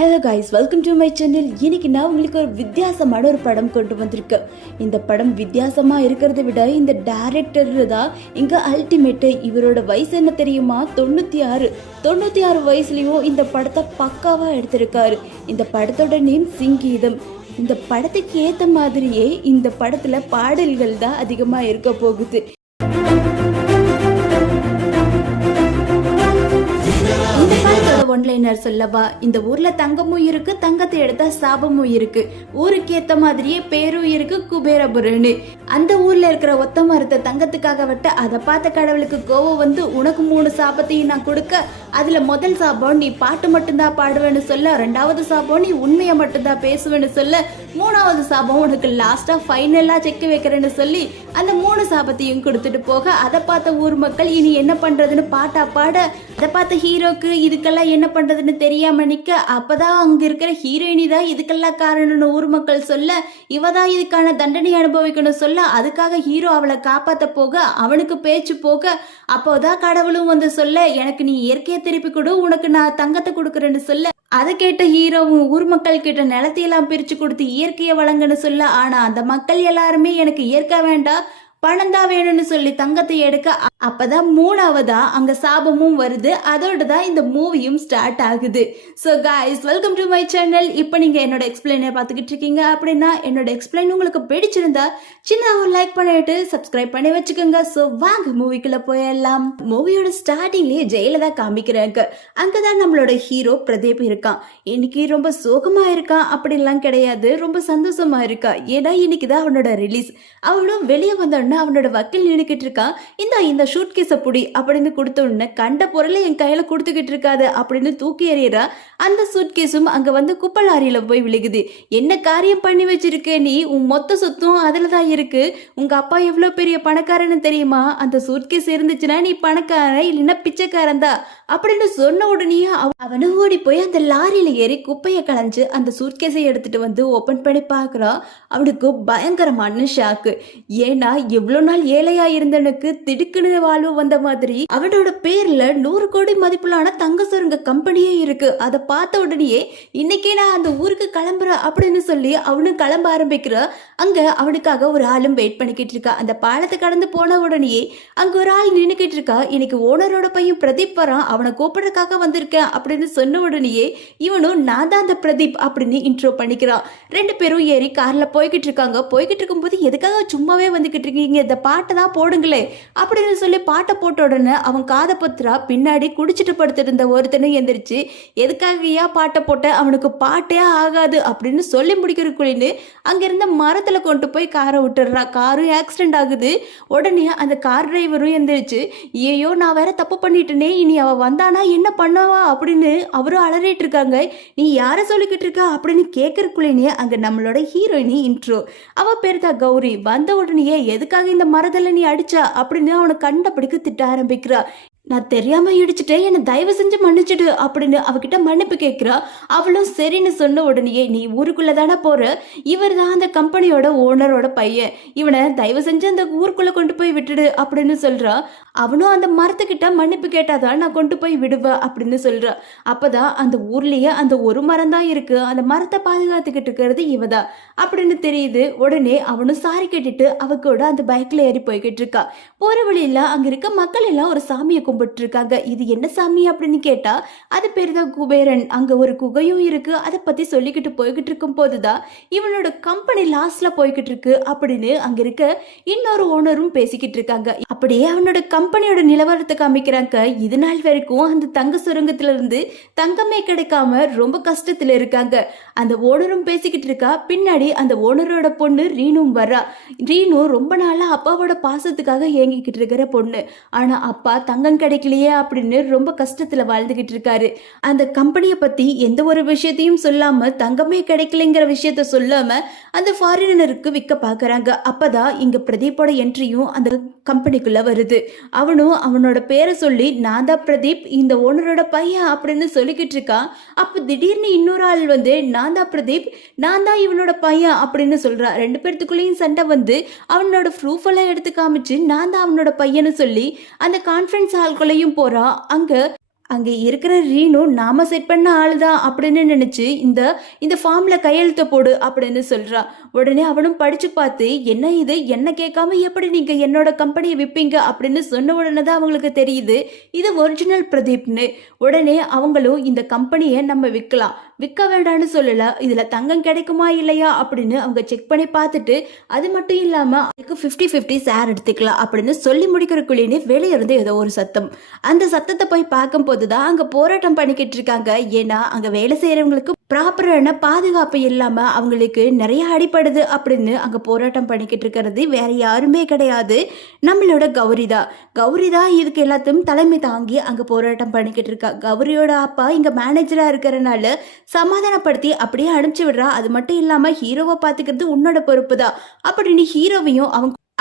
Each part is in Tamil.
Hello guys, welcome to my channel. இன்னைக்கு நான் உங்களுக்கு ஒரு வித்தியாசமான ஒரு படம் கொண்டு வந்திருக்கேன். இந்த படம் வித்தியாசமா இருக்கிறத விட இந்த டைரக்டர் தான் இங்க அல்டிமேட். இவரோட வயசு என்ன தெரியுமா? 96 வயசுலயும் இந்த படத்தை பக்காவா எடுத்திருக்காரு. இந்த படத்தோட நேம் சிங்கீதம். இந்த படத்துக்கு ஏத்த மாதிரியே இந்த படத்துல பாடல்கள் தான் அதிகமா இருக்க போகுது. இந்த படத்தோட ஒன்லைனர் சொல்லவா, இந்த ஊர்ல தங்கமும் இருக்கு, தங்கத்தை எடுத்தா சாபமும் இருக்கு. ஊருக்கு ஏத்த மாதிரியே பேரும் இருக்கு, குபேரபுரன்னு. அந்த ஊர்ல இருக்கிற ஒத்த மரத்தை தங்கத்துக்காக விட்ட அதை பார்த்த கடவுளுக்கு கோவம் வந்து உனக்கு 3 சாபத்தையும் நான் கொடுக்க, அதுல முதல் சாபம் நீ பாட்டு மட்டும்தான் பாடுவேன்னு சொல்ல, 2வது சாபம் நீ உண்மையை மட்டும்தான் பேசுவேன்னு சொல்ல, 3வது சாபம் உனக்கு லாஸ்டா ஃபைனலா செக் வைக்கிறேன்னு சொல்லி அந்த 3 சாபத்தையும் கொடுத்துட்டு போக, அதை பார்த்த ஊர் மக்கள் இனி என்ன பண்றதுன்னு பாட்டா பாட, அதை பார்த்த ஹீரோக்கு இதுக்கெல்லாம் என்ன பண்றதுன்னு தெரியாம நிக்க, அப்பதான் அங்க இருக்கிற ஹீரோயினி தான் இதுக்கெல்லாம் காரணம்னு ஊர் மக்கள் சொல்ல, இவதான் இதுக்கான தண்டனை அனுபவிக்கணும் சொல்ல, அதுக்காக ஹீரோ அவளை காப்பாத்த போக அவனுக்கு பேச்சு போக, அப்போதான் கடவுளும் வந்து சொல்ல, எனக்கு நீ இயற்கையை திருப்பி கொடு, உனக்கு நான் தங்கத்தை கொடுக்குறேன்னு சொல்ல, அதை கேட்ட ஹீரோவும் ஊர் மக்கள் கிட்ட நிலத்தையெல்லாம் பிரிச்சு கொடுத்து இயற்கையை வழங்கன்னு சொல்ல, ஆனா அந்த மக்கள் எல்லாருமே எனக்கு இயற்கை வேண்டாம், பணம் தான் வேணும்னு சொல்லி தங்கத்தை எடுக்க, அப்பதான் 3வதா அங்க சாபமும் வருது. அதோட தான் இந்த மூவியும் ஸ்டார்ட் ஆகுது. So guys, welcome to my channel. இப்போ நீங்க என்னோட எக்ஸ்பிளைனை பார்த்துக்கிட்டு இருக்கீங்க அப்படின்னா, என்னோட எக்ஸ்பிளைன் உங்களுக்கு பிடிச்சிருந்தா சின்ன ஒரு லைக் பண்ணிட்டு சப்ஸ்கிரைப் பண்ணி வச்சுக்கோங்க. ஸோ வாங்க மூவிக்குள்ள போயிடலாம். மூவியோட ஸ்டார்டிங்லயே ஜெயில தான் காமிக்கிறாங்க. அங்கதான் நம்மளோட ஹீரோ பிரதீப் இருக்கான். இன்னைக்கு ரொம்ப சோகமா இருக்கான் அப்படின்லாம் கிடையாது, ரொம்ப சந்தோஷமா இருக்கா. ஏன்னா இன்னைக்கு தான் அவனோட ரிலீஸ். அவனும் வெளியே வந்த அவனோட வக்கீல் நினைக்கிட்டு இருக்கான். இந்த ஷூட் கேஸ புடி அப்படின்னு கொடுத்த உடனே, கண்ட பொருளை என் கையில கொடுத்துக்கிட்டு இருக்காது அப்படின்னு தூக்கி எறியறா. அந்த சூட் கேஸும் அங்க வந்து குப்பை லாரியில போய் விழுகுது. என்ன காரியம் பண்ணி வச்சிருக்க நீ? உன் மொத்த சொத்தும் அதுலதான் இருக்கு. உங்க அப்பா எவ்வளவு பெரிய பணக்காரன்னு தெரியுமா? அந்த சூட் கேஸ் இருந்துச்சுன்னா நீ பணக்காரன் இல்லைன்னா பிச்சைக்காரன் தான் அப்படின்னு சொன்ன உடனே அவனு ஓடி போய் அந்த லாரியில ஏறி குப்பையை களைஞ்சு அந்த சூட் கேஸை எடுத்துட்டு வந்து ஓபன் பண்ணி பாக்குறான். அவனுக்கு பயங்கரமான ஷாக்கு. ஏன்னா எவ்வளவு நாள் ஏழையா இருந்தனுக்கு திடுக்குன்னு வாழ்வு வந்த மாதிரி அவனோட பேர்ல 100 கோடி மதிப்புலான தங்க சுரங்க கம்பெனியே இருக்கு. அதை பார்த்த உடனே இன்னைக்கே நான் அந்த ஊருக்கு கிளம்புறேன் அப்படின்னு சொல்லி அவனும் கிளம்ப ஆரம்பிக்கிற. அங்க அவனுக்காக ஒரு ஆளும் வெயிட் பண்ணிக்கிட்டு இருக்கா. அந்த பாலத்தை கடந்து போன உடனே அங்க ஒரு ஆள் நின்னுக்கிட்டு இருக்கா. இன்னைக்கு ஓனரோட பையன் பிரதீப் வரான், அவனை கூப்பிடுறதுக்காக வந்திருக்கேன் அப்படின்னு சொன்ன உடனே இவனும் நான் தான் அந்த பிரதீப் அப்படின்னு இன்ட்ரோ பண்ணிக்கிறான். 2 பேரும் ஏறி கார்ல போய்கிட்டு இருக்காங்க. போய்கிட்டு இருக்கும்போது எதுக்காக சும்மாவே வந்துகிட்டு இருக்கீங்க, இந்த பாட்டை தான் போடுங்களே அப்படின்னு சொல்லி பாட்டை போட்ட உடனே அவன் காதை பத்திரா. பின்னாடி குடிச்சிட்டு படுத்துட்டு இருந்த ஒருத்தனும் எந்திரிச்சு, எதுக்காகயா பாட்டை போட்ட, அவனுக்கு பாட்டே ஆகாது அப்படின்னு சொல்லி முடிக்கிறதுக்குள்ளேன்னு அங்க இருந்த மரத்துல கொண்டு போய் காரை விட்டுடுறா. காரும் ஆக்சிடென்ட் ஆகுது. உடனே அந்த கார் டிரைவரும் எந்திரிச்சு, ஐயோ நான் வேற தப்பு பண்ணிட்டேனே, இனி அவ வந்தானா என்ன பண்ணவா அப்படின்னு அவரும் அலறிட்டு இருக்காங்க. நீ யார சொல்லிக்கிட்டு இருக்கா அப்படின்னு கேட்கறதுக்குள்ளேனே அங்க நம்மளோட ஹீரோயினி இன்ட்ரோ. அவ பேர் தான் கௌரி. வந்த உடனே எதுக்காக இந்த மரத்துல நீ அடிச்சா அப்படின்னு அவனை கண்டபடிக்கு திட்ட ஆரம்பிக்கிறா. நான் தெரியாம இடிச்சுட்டேன், என்னை தயவு செஞ்சு மன்னிச்சிடு அப்படின்னு அவகிட்ட மன்னிப்பு கேட்கிறா. அவளும் சரின்னு சொன்ன உடனே, நீ ஊருக்குள்ள தானே போற, இவர் தான் அந்த கம்பெனியோட ஓனரோட பையன், இவனை தயவு செஞ்சு அந்த ஊருக்குள்ள கொண்டு போய் விட்டுடு அப்படின்னு சொல்றா. அவனும் அந்த மரத்துக்கிட்ட மன்னிப்பு கேட்டாதான் நான் கொண்டு போய் விடுவேன் அப்படின்னு சொல்றா. அப்பதான் அந்த ஊர்லயே அந்த ஒரு மரம் தான் இருக்கு, அந்த மரத்தை பாதுகாத்துக்கிட்டு இருக்கிறது இவதான் அப்படின்னு தெரியுது. உடனே அவனும் சாரி கேட்டுட்டு அவ கூட அந்த பைக்ல ஏறி போய்கிட்டு இருக்கா. போற வழியில அங்க இருக்க மக்கள் எல்லாம் ஒரு சாமியை கும்பிட்டு இருக்காங்க. இது என்ன சாமி அப்படின்னு கேட்டா, அது பேரு தான் குபேரன். அங்க ஒரு குகையும் இருக்கு. அதை பத்தி சொல்லிக்கிட்டு போய்கிட்டு இருக்கும் போதுதான் இவனோட கம்பெனி லாஸ்ட்ல போய்கிட்டு இருக்கு அப்படின்னு அங்க இருக்க இன்னொரு ஓனரும் பேசிக்கிட்டு இருக்காங்க. அப்படியே அவனோட கம்பெனியோட நிலவரத்தை காமிக்கிறாங்க. இது நாள் வரைக்கும் அந்த தங்க சுரங்கத்துல இருந்து தங்கமே கிடைக்காம ரொம்ப கஷ்டத்துல இருக்காங்க. அந்த ஓனரும் பேசிக்கிட்டு இருக்கா. பின்னாடி அந்த ஓனரோட பொண்ணு ரீனும் வரா. ரீனு ரொம்ப நாளா அப்பாவோட பாசத்துக்காக ஏங்கிக்கிட்டு இருக்கிற பொண்ணு. ஆனா அப்பா தங்கம் கிடைக்கலையே அப்படின்னு ரொம்ப கஷ்டத்துல வாழ்ந்துகிட்டு இருக்காரு. அந்த கம்பெனியை பத்தி எந்த ஒரு விஷயத்தையும் சொல்லாம, தங்கமே கிடைக்கலைங்கிற விஷயத்த சொல்லாம அந்த ஃபாரினருக்கு விற்க பாக்குறாங்க. அப்பதான் இங்க பிரதீப்போட என்ட்ரியும் அந்த கம்பெனிக்குள்ள வருது. அவனும் அவனோட பேரை சொல்லி, நான் தான் பிரதீப், இந்த ஓனரோட பையன் அப்படின்னு சொல்லிக்கிட்டு இருக்கான். அப்ப திடீர்னு இன்னொரு ஆள் வந்து, நான் தான் பிரதீப், நான் தான் இவனோட பையன் அப்படின்னு சொல்றா. 2 பேர்த்துக்குள்ளேயும் சண்டை வந்து அவனோட ப்ரூஃப் எல்லாம் எடுத்து காமிச்சு நான் தான் அவனோட பையன்னு சொல்லி அந்த கான்ஃபரன்ஸ் ஹால்குள்ளேயும் போறா. அங்க அங்கே இருக்கிற ரீனு நாம செட் பண்ண ஆளுதான் அப்படின்னு நினைச்சு இந்த இந்த ஃபார்ம்ல கையெழுத்து போடு அப்படின்னு சொல்றா. உடனே அவனும் படிச்சு பார்த்து என்ன இது என்ன கேட்காம எப்படி நீங்க என்னோட கம்பெனியை விற்பீங்க அப்படின்னு சொன்ன உடனே தான் அவங்களுக்கு தெரியுது இது ஒரிஜினல் பிரதீப்னு. உடனே அவங்களும் இந்த கம்பெனியை நம்ம விற்கலாம், விற்க வேண்டாம்னு சொல்லல, இதுல தங்கம் கிடைக்குமா இல்லையா அப்படின்னு அவங்க செக் பண்ணி பார்த்துட்டு அது மட்டும் இல்லாம அதுக்கு 50-50 ஷேர் எடுத்துக்கலாம் அப்படின்னு சொல்லி முடிக்கிறக்குள்ளேன்னு வெளியே இருந்து ஏதோ ஒரு சத்தம். அந்த சத்தத்தை போய் பார்க்கும் போதுதான் அங்க போராட்டம் பண்ணிக்கிட்டு இருக்காங்க. ஏன்னா அங்க வேலை செய்யறவங்களுக்கு ப்ராப்பரான பாதுகாப்பு இல்லாம அவங்களுக்கு நிறைய அடிப்படுது அப்படின்னு அங்க போராட்டம் பண்ணிக்கிட்டு இருக்கிறது வேற யாருமே கிடையாது, நம்மளோட கௌரிதா. கௌரிதா இதுக்கு எல்லாத்தையும் தலைமை தாங்கி அங்க போராட்டம் பண்ணிக்கிட்டு இருக்கா. கௌரியோட அப்பா இங்க மேனேஜரா இருக்கிறனால சமாதானப்படுத்தி அப்படியே அனுப்பிச்சு விடுறா. அது மட்டும் இல்லாம ஹீரோவை பாத்துக்கிறது உன்னோட பொறுப்பு தான் அப்படின்னு ஹீரோவையும்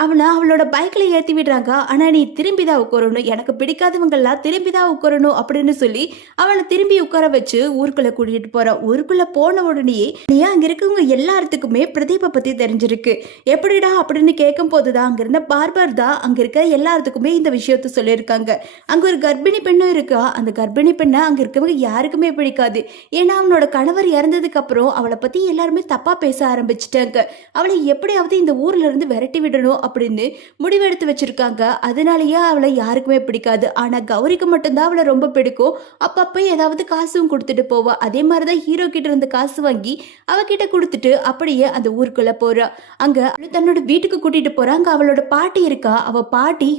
அவனை அவளோட பைக்கில் ஏற்றி விடுறாங்க. ஆனால் நீ திரும்பி தான் உட்காரணும், எனக்கு பிடிக்காதவங்கெல்லாம் திரும்பி தான் உட்காரணும் அப்படின்னு சொல்லி அவனை திரும்பி உட்கார வச்சு ஊருக்குள்ளே கூட்டிகிட்டு போகிறான். ஊருக்குள்ளே போன உடனேயே நீ அங்கே இருக்கவங்க எல்லாத்துக்குமே பிரதீபை பற்றி தெரிஞ்சிருக்கு. எப்படிடா அப்படின்னு கேட்கும் போது தான் அங்கே இருந்த பார்பர் தான் அங்கே இருக்க எல்லாத்துக்குமே இந்த விஷயத்த சொல்லியிருக்காங்க. அங்கே ஒரு கர்ப்பிணி பெண்ணும் இருக்கா. அந்த கர்ப்பிணி பெண்ணை அங்கே இருக்கவங்க யாருக்குமே பிடிக்காது. ஏன்னா அவனோட கணவர் இறந்ததுக்கு அப்புறம் அவளை பற்றி எல்லாருமே தப்பாக பேச ஆரம்பிச்சிட்டாங்க. அவளை எப்படியாவது இந்த ஊர்ல இருந்து விரட்டி விடணும் அப்படின்னு முடிவெடுத்து வச்சிருக்காங்க. அதனாலயே அவளை யாருக்குமே பிடிக்காது. ஆனா கௌரிக்கு மட்டும்தான் அவளை ரொம்ப பிடிக்கும். அப்பப்போ ஏதாவது காசும் கொடுத்துட்டு போவா. அதே மாதிரிதான் ஹீரோ கிட்ட இருந்து காசு வாங்கி அவகிட்ட கொடுத்துட்டு அப்படியே அந்த ஊருக்குள்ள போறா. அங்க தன்னோட வீட்டுக்கு கூட்டிட்டு போறா. அங்க அவளோட பாட்டி இருக்கா. அவ பாட்டி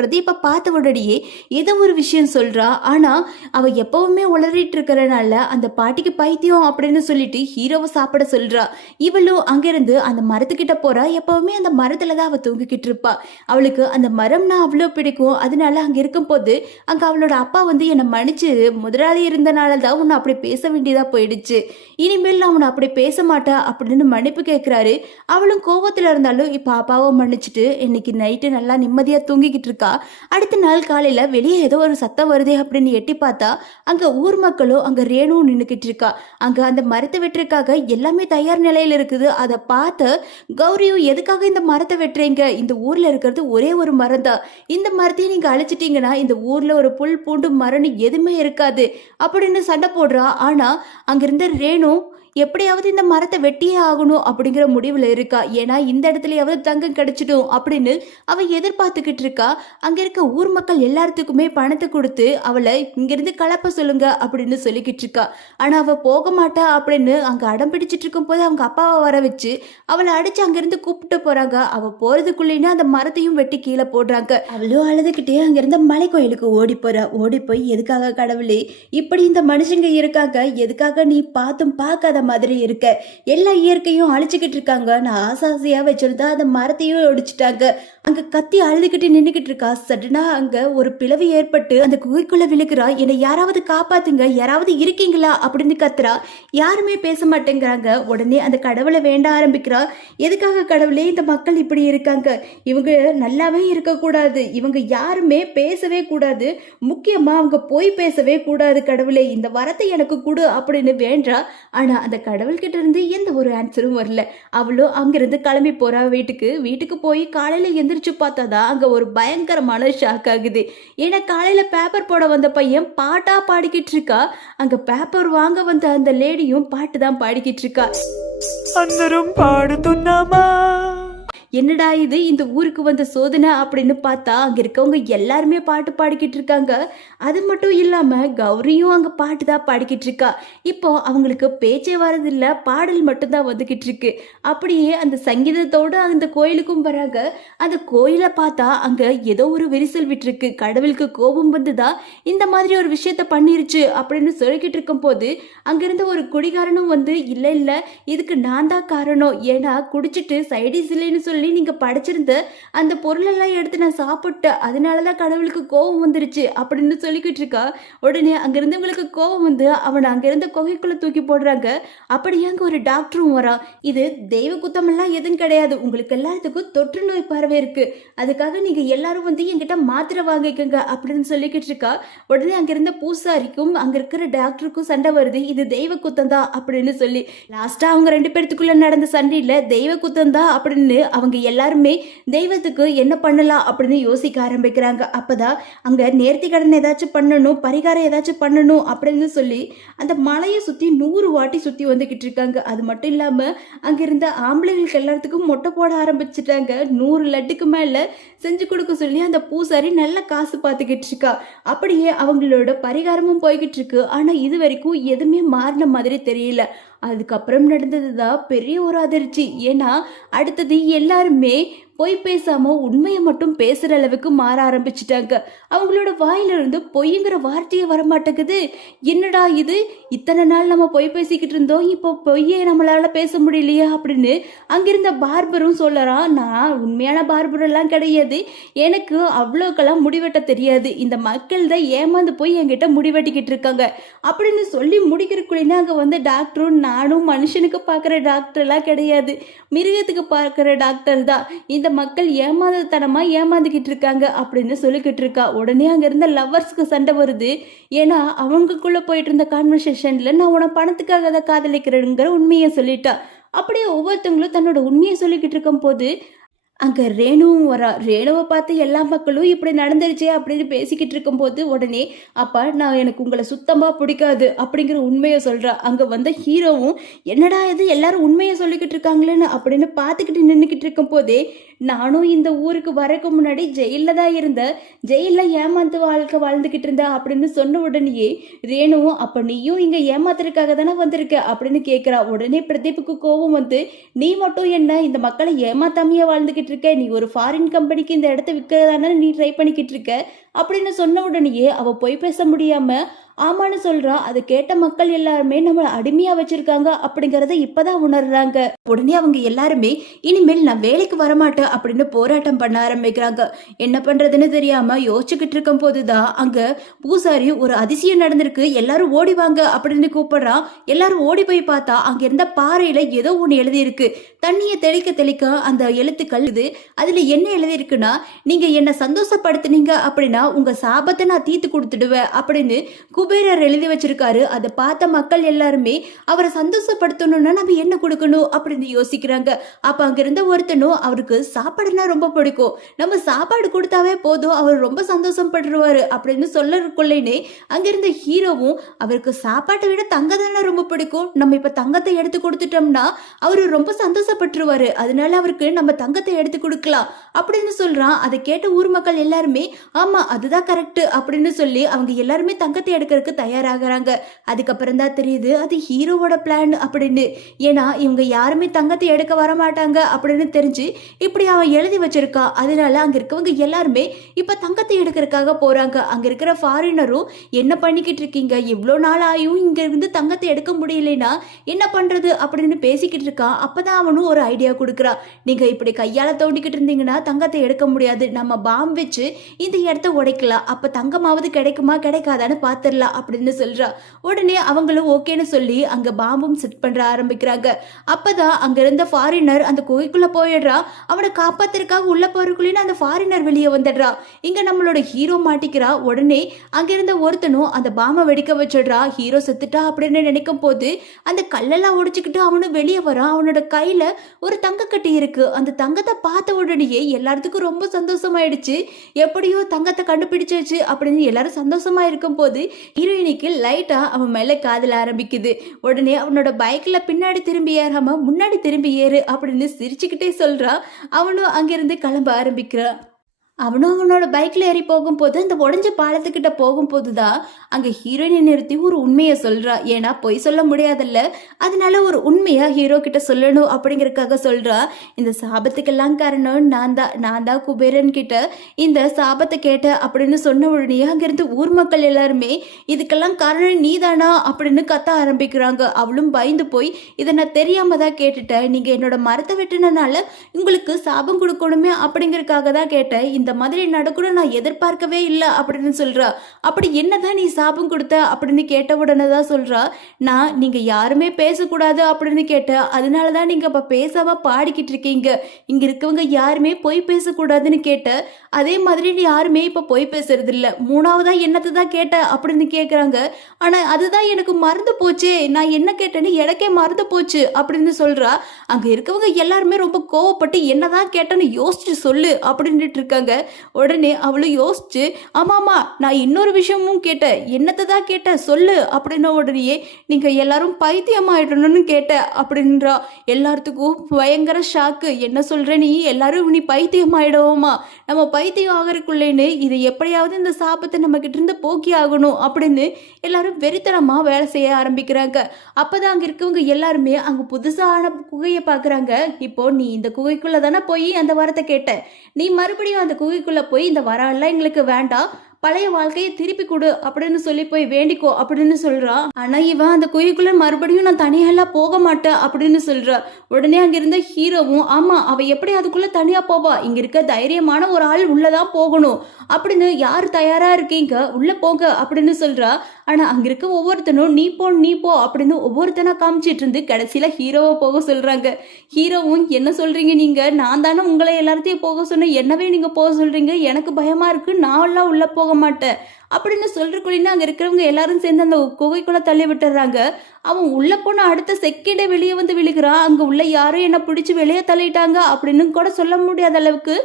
பிரதீப பார்த்த உடனேயே ஏதோ ஒரு விஷயம் சொல்றா. ஆனா அவ எப்பவுமே உளறிட்டு இருக்கிறனால அந்த பாட்டிக்கு பைத்தியம் அப்படின்னு சொல்லிட்டு ஹீரோவை சாப்பிட சொல்றா. இவளும் அங்கிருந்து அந்த மரத்துக்கிட்ட போறா. எப்பவுமே அந்த மரத்துலதான் அவ தூங்கிக்கிட்டு இருப்பா. அவளுக்கு அந்த மரம்னா அவ்வளோ பிடிக்கும். அதனால அங்க இருக்கும் போது அங்க அவளோட அப்பா வந்து என்னை மன்னிச்சு, முதலாளி இருந்தனால தான் உன்னை அப்படி பேச வேண்டியதா போயிடுச்சு, இனிமேல் நான் உன்னை அப்படி பேச மாட்டேன் அப்படின்னு மன்னிப்பு கேட்கிறாரு. அவளும் கோவத்துல இருந்தாலும் இப்ப அப்பாவை மன்னிச்சுட்டு இன்னைக்கு நைட்டு நல்லா நிம்மதியா தூங்கிக்கிட்டு இருக்கா. அடுத்த நாள் காலையில வெளியே ஏதோ ஒரு சத்தம் வருதே அப்படின்னு எட்டி பார்த்தா அங்க ஊர் மக்களும் அங்க ரேணுவும் நின்றுக்கிட்டு இருக்கா. அங்க அந்த மரத்தை வெட்டுறதுக்காக எல்லாமே தயார் நிலையில இருக்குது. அதை பார்த்து கௌரியும் எதுக்காக இந்த மரத்தை வெட்டுறீங்க, இந்த ஊர்ல இருக்கிறது ஒரே ஒரு மரம் தான், இந்த மரத்தையும் நீங்க அழிச்சிட்டீங்கன்னா இந்த ஊர்ல ஒரு புல் பூண்டு மரம் எதுவுமே இருக்காது அப்படின்னு சண்டை போடுறா. ஆனா அங்கிருந்த ரேணு எப்படியாவது இந்த மரத்தை வெட்டியே ஆகணும் அப்படிங்கிற முடிவில் இருக்கா. ஏன்னா இந்த இடத்துலயாவது தங்கம் கிடைச்சிடும் அப்படின்னு அவ எதிர்பார்த்துக்கிட்டு இருக்கா. அங்க இருக்க ஊர் மக்கள் எல்லாத்துக்குமே பணத்தை கொடுத்து அவளை இங்கிருந்து கலப்ப சொல்லுங்க அப்படின்னு சொல்லிக்கிட்டு இருக்கா. ஆனா அவ போக மாட்டா அப்படின்னு அங்க அடம் பிடிச்சிட்டு இருக்கும் போது அவங்க அப்பாவை வர வச்சு அவளை அடிச்சு அங்கிருந்து கூப்பிட்டு போறாங்க. அவ போறதுக்குள்ளேன்னு அந்த மரத்தையும் வெட்டி கீழே போடுறாங்க. அவளும் அழுதுகிட்டே அங்கிருந்த மலை கோயிலுக்கு ஓடி போறா. ஓடி போய் எதுக்காக கடவுளே இப்படி இந்த மனுஷங்க இருக்காங்க, எதுக்காக நீ பார்த்தும் பார்க்காத மாதிரி இருக்க, எல்லா இயற்கையும் அழிச்சுக்கிட்டு இருக்காங்க, நான் ஆசாசியா வச்சிருந்தா அந்த மரத்தையும் ஒடிச்சிட்டாங்க. அங்க கத்தி அழுதுகிட்டு நின்றுகிட்டு இருக்கா. சடனா அங்க ஒரு பிளவு ஏற்பட்டு அந்த குகைக்குள்ள விழுக்கிறா. என்னை யாராவது காப்பாத்துங்க, யாராவது இருக்கீங்களா அப்படின்னு கத்துறா. யாருமே பேச மாட்டேங்கிறாங்க. உடனே அந்த கடவுளை வேண்ட ஆரம்பிக்கிறா. எதுக்காக கடவுளே இந்த மக்கள் இப்படி இருக்காங்க, இவங்க நல்லாவே இருக்கக்கூடாது, இவங்க யாருமே பேசவே கூடாது, முக்கியமா அவங்க போய் பேசவே கூடாது, கடவுளே இந்த வரத்தை எனக்கு கொடு அப்படின்னு வேண்டா. ஆனா அந்த கடவுள்கிட்ட இருந்து எந்த ஒரு ஆன்சரும் வரல. அவளும் அங்கிருந்து கிளம்பி போறா வீட்டுக்கு. வீட்டுக்கு போய் காலையில எந்திரிச்சு பார்த்தாதான் அங்க ஒரு பயங்கரமான ஷாக் ஆகுது. ஏன்னா காலையில பேப்பர் போட வந்த பையன் பாட்டா பாடிக்கிட்டு இருக்கா. அங்க பேப்பர் வாங்க வந்த அந்த லேடியும் பாட்டு தான் பாடிக்கிட்டு இருக்கா. అందరం పాడుతున్నామా என்னடா இது இந்த ஊருக்கு வந்த சோதனை அப்படின்னு பார்த்தா அங்க இருக்கவங்க எல்லாருமே பாட்டு பாடிக்கிட்டு இருக்காங்க. அது மட்டும் இல்லாம கௌரியும் அங்க பாட்டு தான் பாடிக்கிட்டு இருக்கா. இப்போ அவங்களுக்கு பேச்சே வரதில்ல, பாடல் மட்டும்தான் வந்துகிட்டு இருக்கு. அப்படியே அந்த சங்கீதத்தோட அந்த கோயிலுக்கும் வராங்க. அந்த கோயிலை பார்த்தா அங்க ஏதோ ஒரு விரிசல் விட்டுருக்கு. கடவுளுக்கு கோபம் வந்துதான் இந்த மாதிரி ஒரு விஷயத்த பண்ணிருச்சு அப்படின்னு சொல்லிக்கிட்டு இருக்கும் போது அங்கிருந்த ஒரு குடிகாரனும் வந்து இல்ல இல்ல இதுக்கு நான் தான் காரணம், ஏன்னா குடிச்சிட்டு சைடிஸ் இல்லைன்னு சொல்லி நீங்க படிச்சிருந்த அந்த பொருளெல்லாம் எடுத்து நான் சாப்பிட்டேன், அதனாலதான் கடவுளுக்கு கோபம் வந்துருச்சு அப்படின்னு சொல்லிக்கிட்டு இருக்கா. உடனே அங்க இருந்தவங்களுக்கு கோபம் வந்து அவனை அங்க இருந்த குகைக்குள்ள தூக்கி போடுறாங்க. அப்படியே அங்க ஒரு டாக்டரும் வரா. இது தெய்வ குத்தம் எல்லாம் எதுவும் கிடையாது, உங்களுக்கு எல்லாத்துக்கும் தொற்று நோய் பரவே இருக்கு, அதுக்காக நீங்க எல்லாரும் வந்து என்கிட்ட மாத்திரை வாங்கிக்கோங்க அப்படின்னு சொல்லிக்கிட்டு இருக்கா. உடனே அங்க இருந்த பூசாரிக்கும் அங்க இருக்கிற டாக்டருக்கும் சண்டை வருது. இது தெய்வ குத்தம் தான் அப்படின்னு சொல்லி லாஸ்டா அவங்க ரெண்டு பேர்த்துக்குள்ள நடந்த சண்டையில தெய்வ குத்தம் தான் அப்படின்னு அவங்க அவங்க எல்லாருமே தெய்வத்துக்கு என்ன பண்ணலாம் அப்படின்னு யோசிக்க ஆரம்பிக்கிறாங்க. அப்பதான் அங்க நேர்த்தி கடன் ஏதாச்சும் பண்ணணும், பரிகாரம் ஏதாச்சும் பண்ணணும் அப்படின்னு சொல்லி அந்த மலையை சுத்தி 100 வாட்டி சுத்தி வந்துகிட்டு இருக்காங்க. அது மட்டும் இல்லாம அங்க இருந்த ஆம்பளைங்களுக்கு எல்லாத்துக்கும் மொட்டை போட ஆரம்பிச்சுட்டாங்க. 100 லட்டுக்கு மேல செஞ்சு கொடுக்க சொல்லி அந்த பூசாரி நல்ல காசு பார்த்துக்கிட்டு இருக்கா. அப்படியே அவங்களோட பரிகாரமும் போய்கிட்டு இருக்கு. ஆனா இது வரைக்கும் எதுவுமே மாறின மாதிரி தெரியல. அதுக்கப்புறம் நடந்ததுதான் பெரிய ஒரு அதிர்ச்சி. ஏன்னா அடுத்தது எல்லாருமே பொய் பேசாம உண்மையை மட்டும் பேசுற அளவுக்கு மாற ஆரம்பிச்சுட்டாங்க. அவங்களோட வாயிலிருந்து பொய்ங்கிற வார்த்தையே வரமாட்டேங்குது. என்னடா இது, இத்தனை நாள் நம்ம பொய் பேசிக்கிட்டு இருந்தோம், இப்போ பொய்யே நம்மளால பேச முடியலையா அப்படின்னு அங்கிருந்த பார்பரும் சொல்லறான். நான் உண்மையான பார்பர் எல்லாம் கிடையாது, எனக்கு அவ்வளோக்கெல்லாம் முடிவெட்ட தெரியாது, இந்த மக்கள் தான் ஏமாந்து போய் என்கிட்ட முடிவெட்டிக்கிட்டு இருக்காங்க அப்படின்னு சொல்லி முடிக்கிறக்குள்ளே அங்கே வந்து டாக்டரும் நானும் மனுஷனுக்கு பார்க்குற டாக்டர்லாம் கிடையாது, மிருகத்துக்கு பார்க்குற டாக்டர் தான், இந்த மக்கள் ஏமாந்தத்தனமா ஏமாந்துக்கிட்டு இருக்காங்க அப்படின்னு சொல்லிக்கிட்டு இருக்கா. உடனே அங்க இருந்த லவ்வர்ஸ்க்கு சண்டை வருது. ஏன்னா அவங்களுக்குள்ள போயிட்டு இருந்த கான்வர்சேஷன்ல நான் உன பணத்துக்காக தான் காதலிக்கிறேங்கிற உண்மையை சொல்லிட்டா. அப்படியே ஒவ்வொருத்தவங்களும் தன்னோட உண்மையை சொல்லிக்கிட்டு இருக்கும் போது அங்க ரேணுவும் வரா. ரேணுவை பார்த்து எல்லா மக்களும் இப்படி நடந்துருச்சே அப்படின்னு பேசிக்கிட்டு இருக்கும்போது உடனே அப்பா நான் எனக்கு உங்களை சுத்தமா பிடிக்காது அப்படிங்கிற உண்மையை சொல்றா. அங்க வந்த ஹீரோவும் என்னடா இது எல்லாரும் உண்மையை சொல்லிக்கிட்டு இருக்காங்களேன்னு அப்படின்னு பார்த்துக்கிட்டு நின்றுக்கிட்டு இருக்கும் போதே நானும் இந்த ஊருக்கு வரக்கு முன்னாடி ஜெயிலில் தான் இருந்தேன், ஜெயிலில் ஏமாத்து வாழ்க்கை வாழ்ந்துக்கிட்டு இருந்தேன் அப்படின்னு சொன்ன உடனேயே ரேணுவும் அப்போ நீயும் இங்கே ஏமாத்துறதுக்காக தானே வந்திருக்க அப்படின்னு கேட்குறா. உடனே பிரதீப்புக்கு கோபம் வந்து நீ மட்டும் என்ன இந்த மக்களை ஏமாத்தாமையே வாழ்ந்துக்கிட்டு இருக்க, நீ ஒரு ஃபாரின் கம்பெனிக்கு இந்த இடத்த விற்கிறதானே நீ ட்ரை பண்ணிக்கிட்டு இருக்க அப்படின்னு சொன்ன உடனேயே அவள் பொய் பேச முடியாம ஆமான்னு சொல்றா. அதை கேட்ட மக்கள் எல்லாருமே நம்மளை அடிமையா வச்சிருக்காங்க அப்படிங்கறத இப்பதான் உணர்றாங்க. உடனே அவங்க எல்லாருமே இனிமேல் நான் வேலைக்கு வரமாட்டேன் அப்படின்னு போராட்டம் பண்ண ஆரம்பிக்கிறாங்க. என்ன பண்றதுன்னு தெரியாம யோசிச்சுக்கிட்டு இருக்கும் போதுதான் அங்க பூசாரி ஒரு அதிசயம் நடந்திருக்கு, எல்லாரும் ஓடிவாங்க அப்படின்னு கூப்பிடுறான். எல்லாரும் ஓடி போய் பார்த்தா அங்க இருந்த பாறையில ஏதோ ஒண்ணு எழுதி இருக்கு. தண்ணியை தெளிக்க தெளிக்க அந்த எழுத்துக்கள் இது. அதுல என்ன எழுதி இருக்குன்னா, நீங்க என்ன சந்தோஷப்படுத்தினீங்க அப்படின்னா உங்க சாபத்தை நான் தீர்த்து கொடுத்துடுவேன் அப்படின்னு குபேரர் எழுதி வச்சிருக்காரு. அதை பார்த்த மக்கள் எல்லாருமே அவரை சந்தோஷப்படுத்தணும்னா நம்ம என்ன கொடுக்கணும் அப்படின்னு யோசிக்கிறாங்க. அப்ப அங்க இருந்த ஒருத்தனும் அவருக்கு சாப்பாடுனா ரொம்ப பிடிக்கும், நம்ம சாப்பாடு கொடுத்தாவே போதும் அவர் ரொம்ப சந்தோஷப்படுவாரு அப்படின்னு சொல்லக்குள்ளேனே அங்கிருந்த ஹீரோவும் அவருக்கு சாப்பாட்டை விட தங்கம் தானே ரொம்ப பிடிக்கும், நம்ம இப்ப தங்கத்தை எடுத்து கொடுத்துட்டோம்னா அவரு ரொம்ப சந்தோஷப்பட்டுருவாரு, அதனால அவருக்கு நம்ம தங்கத்தை எடுத்து கொடுக்கலாம் அப்படின்னு சொல்றான். அதை கேட்ட ஊர் மக்கள் எல்லாருமே ஆமா அதுதான் கரெக்ட் அப்படின்னு சொல்லி அவங்க எல்லாருமே தங்கத்தை எடுக்கிறதுக்கு தயாராகிறாங்க. அதுக்கப்புறம் தான் தெரியுது அது ஹீரோவோட பிளான் அப்படின்னு. ஏன்னா இவங்க யாருமே தங்கத்தை எடுக்க வர மாட்டாங்க அப்படின்னு தெரிஞ்சு இப்படி அவன் எழுதி வச்சிருக்கா. அதனால அங்க இருக்கவங்க எல்லாருமே இப்ப தங்கத்தை எடுக்கிறதுக்காக போறாங்க. அங்க இருக்கிற ஃபாரினரும் என்ன பண்ணிக்கிட்டு இருக்கீங்க, இவ்வளோ நாள் ஆயும் இங்க இருந்து தங்கத்தை எடுக்க முடியலனா என்ன பண்றது அப்படின்னு பேசிக்கிட்டு இருக்கான். அப்பதான் அவனும் ஒரு ஐடியா கொடுக்குறான். நீங்க இப்படி கையால தோண்டிக்கிட்டு இருந்தீங்கன்னா தங்கத்தை எடுக்க முடியாது, நம்ம பாம் வச்சு இந்த இடத்த உடைக்கலாம், அப்ப தங்கமாவது கிடைக்குமா கிடைக்காதான்னு பார்த்துடலாம் அப்படின்னு சொல்றா. உடனே அவங்களும் ஓகேன்னு சொல்லி அங்க பாம்பும் செட் பண்ற ஆரம்பிக்கிறாங்க. அப்பதான் அங்க இருந்த ஃபாரினர் அந்த குகைக்குள்ள போயிடுறா. அவனை காப்பாத்துறதுக்காக உள்ள போறதுக்குள்ளேன்னு அந்த ஃபாரினர் வெளியே வந்துடுறா. இங்க நம்மளோட ஹீரோ மாட்டிக்கிறா. உடனே அங்க இருந்த ஒருத்தனும் அந்த பாம்பை வெடிக்க வச்சிடுறா. ஹீரோ செத்துட்டா அப்படின்னு நினைக்கும் போது அந்த கல்லெல்லாம் உடைச்சுக்கிட்டு அவனும் வெளியே வரான். அவனோட கையில ஒரு தங்கக்கட்டி இருக்கு. அந்த தங்கத்தை பார்த்த உடனேயே எல்லாத்துக்கும் ரொம்ப சந்தோஷமாயிடுச்சு. எப்படியோ தங்கத்தை கண்டுபிடிச்சிச்சு அப்படின்னு எல்லாரும் சந்தோஷமா இருக்கும் போது ஹீரோயினிக்கு லைட்டா அவன் மேல காதல ஆரம்பிக்குது. உடனே அவனோட பைக்ல பின்னாடி திரும்பி ஏறாம முன்னாடி திரும்பி ஏறு அப்படின்னு சிரிச்சுக்கிட்டே சொல்றான். அவனும் அங்கிருந்து கிளம்ப ஆரம்பிக்கிறான். அவனும் அவனோட பைக்ல ஏறி போகும்போது அந்த உடஞ்ச பாலத்துக்கிட்ட போகும்போது தான் அங்க ஹீரோயினை நிறுத்தி ஒரு உண்மையை சொல்றா. ஏன்னா பொய் சொல்ல முடியாதல்ல, அதனால ஒரு உண்மையா ஹீரோ கிட்ட சொல்லணும் அப்படிங்கறதுக்காக சொல்றா. இந்த சாபத்துக்கெல்லாம் காரணம் நான் தான் குபேரன் கிட்ட இந்த சாபத்தை கேட்ட அப்படின்னு சொன்ன உடனே அங்கிருந்து ஊர் மக்கள் எல்லாருமே இதுக்கெல்லாம் காரணம் நீதானா அப்படின்னு கத்த ஆரம்பிக்கிறாங்க. அவளும் பயந்து போய் இதை நான் தெரியாம தான் கேட்டுட்டேன், நீங்க என்னோட மரத்தை வெட்டினால உங்களுக்கு சாபம் கொடுக்கணுமே அப்படிங்கறதுக்காக தான் கேட்டேன், இந்த இந்த மாதிரி நடக்கணும் நான் எதிர்பார்க்கவே இல்லை அப்படின்னு சொல்றா. அப்படி என்னதான் நீ சாபம் கொடுத்த அப்படின்னு கேட்ட உடனே தான் சொல்றா, நான் நீங்க யாருமே பேசக்கூடாது அப்படின்னு கேட்டேன், அதனாலதான் நீங்க இப்ப பேசாம பாடிக்கிட்டு இருக்கீங்க, இங்க இருக்கவங்க யாருமே பொய் பேசக்கூடாதுன்னு கேட்ட, அதே மாதிரி நீ யாருமே இப்ப பொய் பேசுறது இல்ல, மூணாவதா என்னத்தை தான் கேட்ட அப்படின்னு கேக்குறாங்க. ஆனா அதுதான் எனக்கு மறந்து போச்சு, நான் என்ன கேட்டேன்னு எனக்கே மறந்து போச்சு அப்படின்னு சொல்றா. அங்க இருக்கவங்க எல்லாருமே ரொம்ப கோவப்பட்டு என்னதான் கேட்டேன்னு யோசிச்சு சொல்லு அப்படின்ட்டு இருக்காங்க. உடனே அவளும் யோசிச்சு, ஆமாமா நான் இன்னொரு விஷயமும் கேட்டேன், என்னத்தை தான் கேட்ட சொல்லு அப்படின்ன உடனேயே நீங்க எல்லாரும் பைத்தியமாயிடணும்னு கேட்ட அப்படின்றா. எல்லாத்துக்கும் பயங்கர ஷாக்கு. என்ன சொல்ற நீ, எல்லாரும் நீ பைத்தியமாயிடுவோமா, நம்ம பைத்தியம் ஆகிறதுக்குள்ளேன்னு இது எப்படியாவது இந்த சாபத்தை நம்ம கிட்ட இருந்து போக்கி ஆகணும் அப்படின்னு எல்லாரும் வெறித்தனமா வேலை செய்ய ஆரம்பிக்கிறாங்க. அப்பதான் அங்க இருக்கவங்க எல்லாருமே அங்க புதுசான குகையை பாக்குறாங்க. இப்போ நீ இந்த குகைக்குள்ள தானே போய் அந்த வரத்தை கேட்ட, நீ மறுபடியும் அந்த குகைக்குள்ள போய் இந்த வரம் எல்லாம் எங்களுக்கு வேண்டாம், பழைய வாழ்க்கையை திருப்பி கொடு அப்படின்னு சொல்லி போய் வேண்டிக்கோ அப்படின்னு சொல்றான். ஆனா இவன் அந்த குகைக்குள்ள மறுபடியும் நான் தனியெல்லாம் போக மாட்டேன் அப்படின்னு சொல்றா. உடனே அங்க இருந்த ஹீரோவும், ஆமா அவ எப்படி அதுக்குள்ள தனியா போவா, இங்க இருக்க தைரியமான ஒரு ஆள் உள்ளதான் போகணும் அப்படின்னு, யார் தயாரா இருக்கீங்க உள்ள போக அப்படின்னு சொல்றா. ஆனா அங்க இருக்க ஒவ்வொருத்தனும் நீ போ அப்படின்னு ஒவ்வொருத்தனா காமிச்சிட்டு இருந்து கடைசியில ஹீரோவை போக சொல்றாங்க. ஹீரோவும், என்ன சொல்றீங்க நீங்க, நான் தானே உங்களை எல்லாத்தையும் போக சொன்னேன், என்னவே நீங்க போக சொல்றீங்க, எனக்கு பயமா இருக்கு, நான் எல்லாம் உள்ள போக மாட்டேன் அப்படின்னு சொல்றக்குள்ள அங்க இருக்கிறவங்க எல்லாரும் சேர்ந்து அந்த குகைக்குள்ள தள்ளி விட்டுறாங்க. அவன் உள்ள போன அடுத்த செகண்டே வெளியே வந்து விழுகிறான். அங்க உள்ள யாரும் என்ன பிடிச்சி வெளியே தள்ளிட்டாங்க அப்படின்னு கூட சொல்ல முடியாத அளவுக்கு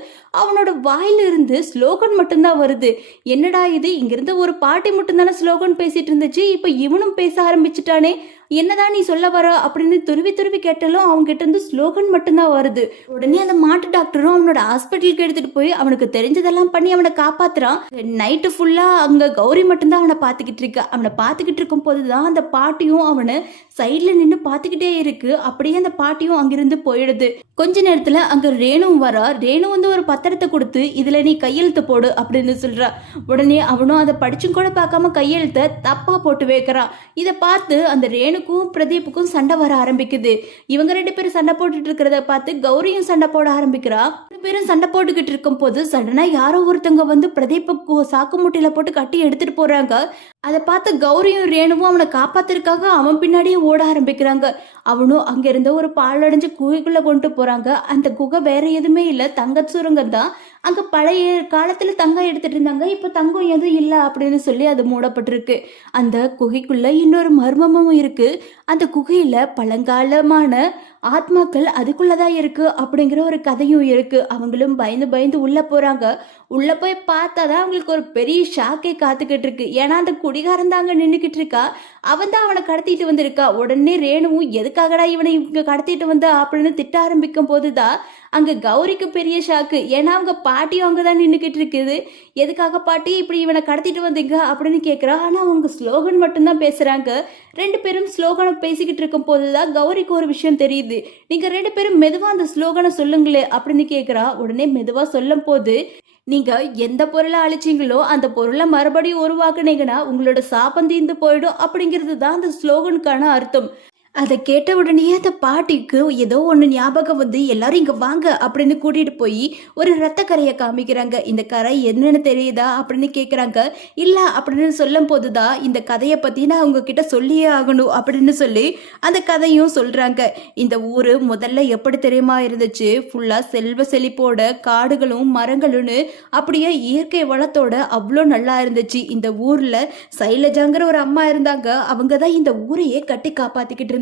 அவனோட வாயில இருந்து ஸ்லோகன் மட்டும்தான் வருது. என்னடா இது, இங்கிருந்து ஒரு பாட்டி மட்டும்தானே ஸ்லோகன் பேசிட்டு இருந்துச்சு, இப்ப இவனும் பேச ஆரம்பிச்சுட்டானே, என்னதான் நீ சொல்ல வர அப்படின்னு துருவி துருவி கேட்டாலும் அவங்க கிட்ட இருந்து ஸ்லோகன் மட்டும்தான் வருது. உடனே அந்த மாட்டு டாக்டரும் அவனோட ஹாஸ்பிட்டலுக்கு எடுத்துட்டு போய் அவனுக்கு தெரிஞ்சதெல்லாம் பண்ணி அவனை காப்பாத்துறான். நைட்டு ஃபுல்லா அங்க கௌரி மட்டும்தான் அவனை பார்த்துக்கிட்டு இருக்கா. அவனை பார்த்துக்கிட்டு இருக்கும் போதுதான் அந்த பாட்டியும் அவனை சைட்ல நின்று பார்த்துக்கிட்டே இருக்கு. அப்படியே அந்த பாட்டியும் அங்கிருந்து போயிடுது. கொஞ்ச நேரத்துல அங்க ரேணுவும் வரா. ரேணு வந்து ஒரு பத்திரத்தை கொடுத்து இதுல நீ கையெழுத்து போடு அப்படின்னு சொல்றா. உடனே அவனும் அதை படிச்சும் கூட பார்க்காம கையெழுத்த தப்பா போட்டு வைக்கிறான். இதை பார்த்து அந்த ரேணுக்கும் பிரதீப்புக்கும் சண்டை வர ஆரம்பிக்குது. இவங்க ரெண்டு பேரும் சண்டை போட்டுட்டு இருக்கிறத பார்த்து கௌரியும் சண்டை போட ஆரம்பிக்கிறா. ரெண்டு பேரும் சண்டை போட்டுக்கிட்டு இருக்கும் போது சடனா யாரோ ஒருத்தவங்க வந்து பிரதீப்புக்கு சாக்கு முட்டையில போட்டு கட்டி எடுத்துட்டு போறாங்க. அதை பார்த்து கௌரியும் ரேணுவும் அவனை காப்பாத்துறதுக்காக அவன் பின்னாடியே ஓட ஆரம்பிக்கிறாங்க. அவனும் அங்க இருந்த ஒரு பாழடைஞ்ச குகைக்குள்ள கொண்டு போறாங்க. அந்த குகை வேற எதுவுமே இல்ல, தங்க சுரங்கம் தான். அங்க பழைய காலத்துல தங்கம் எடுத்துட்டு இருந்தாங்க, இப்ப தங்கம் எதுவும் இல்லை அப்படின்னு சொல்லி அது மூடப்பட்டிருக்கு. அந்த குகைக்குள்ள இன்னொரு மர்மமும் இருக்கு. அந்த குகையில பழங்காலமான ஆத்மாக்கள் அதுக்குள்ளதான் இருக்கு அப்படிங்கிற ஒரு கதையும் இருக்கு. அவங்களும் பயந்து பயந்து உள்ள போறாங்க. உள்ள போய் பார்த்தாதான் அவங்களுக்கு ஒரு பெரிய ஷாக்கே காத்துக்கிட்டு இருக்கு. ஏன்னா அந்த குடிகாரன் தான் அங்க நின்றுக்கிட்டு இருக்கா. அவன் தான் அவனை கடத்திட்டு வந்திருக்கா. உடனே ரேணுவும், எதுக்காகடா இவனை இங்க கடத்திட்டு வந்த அப்படின்னு திட்ட ஆரம்பிக்கும் போதுதான் அங்க கௌரிக்கு பெரிய ஷாக்கு. ஏன்னா அவங்க பாட்டியும் அங்கதான் நின்றுக்கிட்டு இருக்குது. எதுக்காக பாட்டி இப்படி இவனை கடத்திட்டு வந்தீங்க அப்படின்னு கேட்கிறா. ஆனா அவங்க ஸ்லோகன் மட்டும்தான் பேசுறாங்க. ரெண்டு பேரும் ஸ்லோகனை பேசிக்கிட்டு இருக்கும் போதுதான் கௌரிக்கு ஒரு விஷயம் தெரியுது. நீங்க ரெண்டு பேரும் மெதுவா அந்த ஸ்லோகனை சொல்லுங்களே அப்படின்னு கேட்கிறா. உடனே மெதுவா சொல்லும் போது, நீங்க எந்த பொருளை அழிச்சிங்களோ அந்த பொருளை மறுபடியும் உருவாக்குனீங்கன்னா உங்களோட சாபம் தீர்ந்து போயிடும் அப்படிங்கிறது தான் அந்த ஸ்லோகனுக்கான அர்த்தம். அதை கேட்ட உடனே அந்த பாட்டிக்கு ஏதோ ஒன்று ஞாபகம் வந்து எல்லாரும் இங்கே வாங்க அப்படின்னு கூட்டிகிட்டு போய் ஒரு ரத்த கரையை காமிக்கிறாங்க. இந்த கரை என்னன்னு தெரியுதா அப்படின்னு கேட்குறாங்க. இல்லை அப்படின்னு சொல்லும் போது தான் இந்த கதையை பற்றி நான் உங்ககிட்ட சொல்லியே ஆகணும் அப்படின்னு சொல்லி அந்த கதையும் சொல்கிறாங்க. இந்த ஊர் முதல்ல எப்படி தெரியுமா இருந்துச்சு, ஃபுல்லாக செல்வ செழிப்போட காடுகளும் மரங்களும்னு அப்படியே இயற்கை வளத்தோட அவ்வளோ நல்லா இருந்துச்சு. இந்த ஊரில் சைலஜாங்கிற ஒரு அம்மா இருந்தாங்க. அவங்க தான் இந்த ஊரையே கட்டி காப்பாற்றிக்கிட்டு இருந்தாங்க.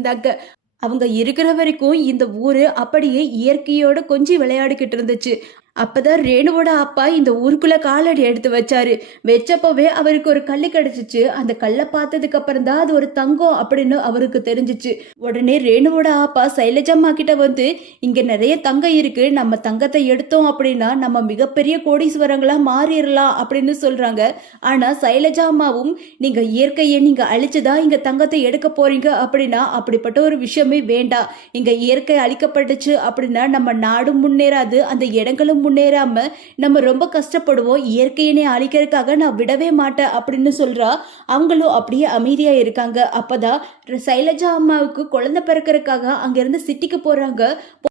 அவங்க இருக்கிற வரைக்கும் இந்த ஊரு அப்படியே இயற்கையோட கொஞ்சம் விளையாடிக்கிட்டு இருந்துச்சு. அப்பதான் ரேணுவோட அப்பா இந்த ஊருக்குள்ள காலடி எடுத்து வச்சாரு. வச்சப்பவே அவருக்கு ஒரு கல்லு கிடைச்சிச்சு. அந்த கல்லை பார்த்ததுக்கு அப்புறம் தான் அது ஒரு தங்கம் அப்படின்னு அவருக்கு தெரிஞ்சிச்சு. உடனே ரேணுவோட அப்பா சைலஜம்மா கிட்ட வந்து, இங்க நிறைய தங்கம் இருக்கு, நம்ம தங்கத்தை எடுத்தோம் அப்படின்னா நம்ம மிகப்பெரிய கோடீஸ்வரங்களா மாறிடலாம் அப்படின்னு சொல்றாங்க. ஆனா சைலஜா அம்மாவும், நீங்க இயற்கையை நீங்க அழிச்சுதான் இங்க தங்கத்தை எடுக்க போறீங்க அப்படின்னா அப்படிப்பட்ட ஒரு விஷயமே வேண்டாம். இங்க இயற்கை அழிக்கப்பட்டுச்சு அப்படின்னா நம்ம நாடும் முன்னேறாது, அந்த இடங்களும் முன்னேறாம நம்ம ரொம்ப கஷ்டப்படுவோம், இயற்கையினை அழிக்கிறதுக்காக நான் விடவே மாட்டேன் அப்படின்னு சொல்றா. அவங்களும் அப்படியே அமைதியா இருக்காங்க. அப்பதான் சைலஜா அம்மாவுக்கு குழந்தை பிறக்கிறதுக்காக அங்கிருந்து சிட்டிக்கு போறாங்க.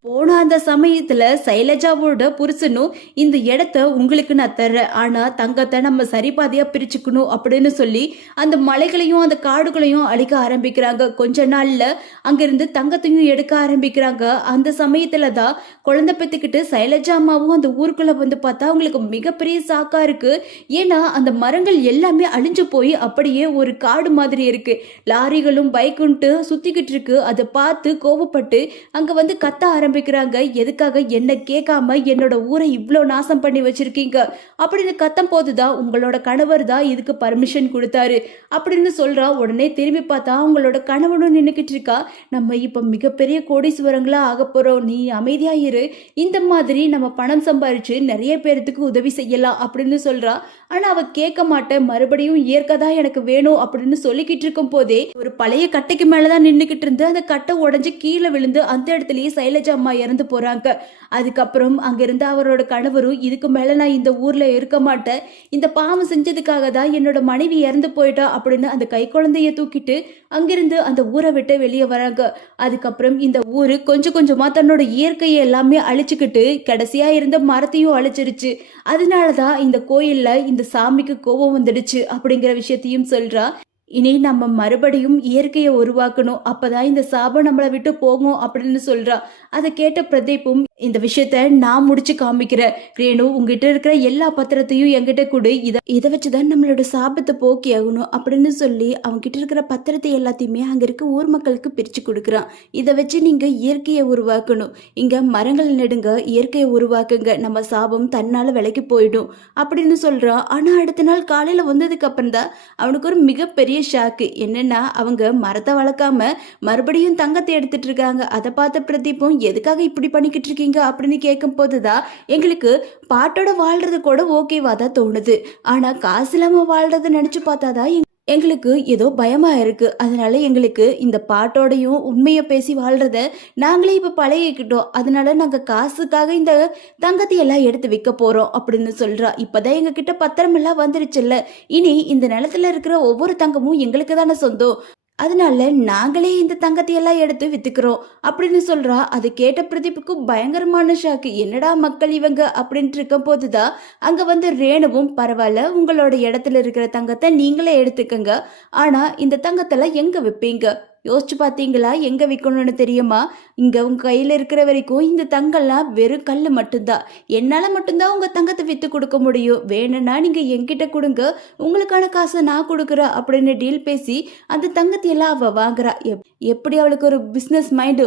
போன அந்த சமயத்துல சைலஜாவோட புருஷனும் இந்த இடத்த உங்களுக்கு நான் தர்றேன், ஆனா தங்கத்தை நம்ம சரிபாதியா பிரிச்சுக்கணும் அப்படின்னு சொல்லி அந்த மலைகளையும் அந்த காடுகளையும் அழிக்க ஆரம்பிக்கிறாங்க. கொஞ்ச நாள்ல அங்கிருந்து தங்கத்தையும் எடுக்க ஆரம்பிக்கிறாங்க. அந்த சமயத்துல தான் குழந்தை பெத்துக்கிட்டு சைலஜா அம்மாவும் அந்த ஊருக்குள்ள வந்து பார்த்தா அவங்களுக்கு மிகப்பெரிய சாக்கா இருக்கு. ஏன்னா அந்த மரங்கள் எல்லாமே அழிஞ்சு போய் அப்படியே ஒரு காடு மாதிரி இருக்கு. லாரிகளும் பைக்குன்ட்டு சுத்திக்கிட்டு இருக்கு. அதை பார்த்து கோவப்பட்டு அங்க வந்து கத்த ஆரம்பிக்கிறாங்க. எதுக்காக என்ன கேட்காம என்னோட ஊரை இவ்வளோ நாசம் பண்ணி வச்சிருக்கீங்க அப்படின்னு கத்தம் போதுதான் உங்களோட கணவர் தான் இதுக்கு பர்மிஷன் கொடுத்தாரு அப்படின்னு சொல்றா. உடனே திரும்பி பார்த்தா அவங்களோட கணவனும் நின்னுக்கிட்டு இருக்கா. நம்ம இப்ப மிகப்பெரிய கோடீஸ்வரங்களா ஆக போறோம், நீ அமைதியா இரு, இந்த மாதிரி நம்ம பணம் சம்பாரிச்சு நிறைய பேருக்கு உதவி செய்யலாம் அப்படின்னு சொல்றா. ஆனா அவ கேட்க மாட்டேன், மறுபடியும் இயற்கை தான் எனக்கு வேணும் அப்படின்னு சொல்லிக்கிட்டு இருக்கும் போதே ஒரு பழைய கட்டைக்கு மேலதான் நின்னுக்கிட்டு இருந்து அந்த கட்டை உடஞ்சு கீழே விழுந்து அந்த இடத்துலயே சைலஜா அம்மா இறந்து போறாங்க. அதுக்கப்புறம் அங்கிருந்து அவரோட கணவரும் இதுக்கு மேல நான் இந்த ஊர்ல இருக்க மாட்டேன், இந்த பாவம் செஞ்சதுக்காக தான் என்னோட மனைவி இறந்து போயிட்டா அப்படின்னு அந்த கை குழந்தைய தூக்கிட்டு அங்கிருந்து அந்த ஊரை விட்டு வெளியே வராங்க. அதுக்கப்புறம் இந்த ஊரு கொஞ்சம் கொஞ்சமா தன்னோட இயற்கையை எல்லாமே அழிச்சுக்கிட்டு கடைசியா இருந்த மரத்தையும் அழிச்சிருச்சு. அதனாலதான் இந்த கோயில்ல இந்த சாமிக்கு கோபம் வந்துடுச்சு அப்படிங்கிற விஷயத்தையும் சொல்றா. இனி நம்ம மறுபடியும் இயற்கையை உருவாக்கணும், அப்பதான் இந்த சாபம் நம்மளை விட்டு போகும் அப்படின்னு சொல்றா. அதை கேட்ட பிரதீப்பும் இந்த விஷயத்த நான் முடிச்சு காமிக்கிறேன், ரேணு உங்ககிட்ட இருக்கிற எல்லா பத்திரத்தையும் என்கிட்ட கொடு, இதை வச்சுதான் நம்மளோட சாபத்தை போக்கி ஆகணும் அப்படின்னு சொல்லி அவங்க கிட்ட இருக்கிற பத்திரத்தை எல்லாத்தையுமே அங்க இருக்க ஊர் மக்களுக்கு பிரிச்சு கொடுக்குறான். இதை வச்சு நீங்க இயற்கையை உருவாக்கணும், இங்க மரங்கள் நெடுங்க, இயற்கையை உருவாக்குங்க, நம்ம சாபம் தன்னால விலைக்கு போயிடும் அப்படின்னு சொல்றான். ஆனா அடுத்த நாள் காலையில வந்ததுக்கு அப்புறம் தான் அவனுக்கு ஒரு மிகப்பெரிய ஷாக்கு. என்னன்னா அவங்க மரத்தை வளர்க்காம மறுபடியும் தங்கத்தை எடுத்துட்டு இருக்காங்க. அதை பார்த்த பிரதீப்பும் எதுக்காக இப்படி பண்ணிக்கிட்டு இருக்கீங்க அப்படின்னு கேட்கும் போதுதான் எங்களுக்கு பாட்டோட வாழ்றது கூட ஓகேவா தான் தோணுது, ஆனா காசு இல்லாம வாழ்றத நினைச்சு பார்த்தாதான் எங்களுக்கு ஏதோ பயமா இருக்கு, அதனால எங்களுக்கு இந்த பாட்டோடையும் உண்மையை பேசி வாழ்றத நாங்களே இப்ப பழகிக்கிட்டோம், அதனால நாங்க காசுக்காக இந்த தங்கத்தை எல்லாம் எடுத்து விற்க போறோம் அப்படின்னு சொல்றா. இப்பதான் எங்க கிட்ட பத்திரம் எல்லாம் வந்துருச்சுல்ல, இனி இந்த நிலத்துல இருக்கிற ஒவ்வொரு தங்கமும் எங்களுக்கு தானே சொந்தம், அதனால நாங்களே இந்த தங்கத்தை எல்லாம் எடுத்து வித்துக்கிறோம் அப்படின்னு சொல்றா. அது கேட்ட பிரதீப்புக்கு பயங்கரமான ஷாக்கு. என்னடா மக்கள் இவங்க அப்படின்ட்டு இருக்கும் போதுதான் அங்க வந்து ரேணுவும் பரவாயில்ல உங்களோட இடத்துல இருக்கிற தங்கத்தை நீங்களே எடுத்துக்கங்க, ஆனா இந்த தங்கத்தெல்லாம் எங்க விற்பீங்க, யோசிச்சு பார்த்தீங்களா, எங்க விற்கணும்னு தெரியுமா, இங்க உங்க கையில இருக்கிற வரைக்கும் இந்த தங்கம்லாம் வெறும் கல் மட்டும்தான், என்னால மட்டும்தான் உங்க தங்கத்தை வித்து கொடுக்க முடியும், வேணும்னா நீங்க என்கிட்ட கொடுங்க, உங்களுக்கான காசை நான் கொடுக்குறேன் அப்படின்னு டீல் பேசி அந்த தங்கத்தை எல்லாம் அவ வாங்குறா. எப்படி அவளுக்கு ஒரு பிசினஸ் மைண்டு.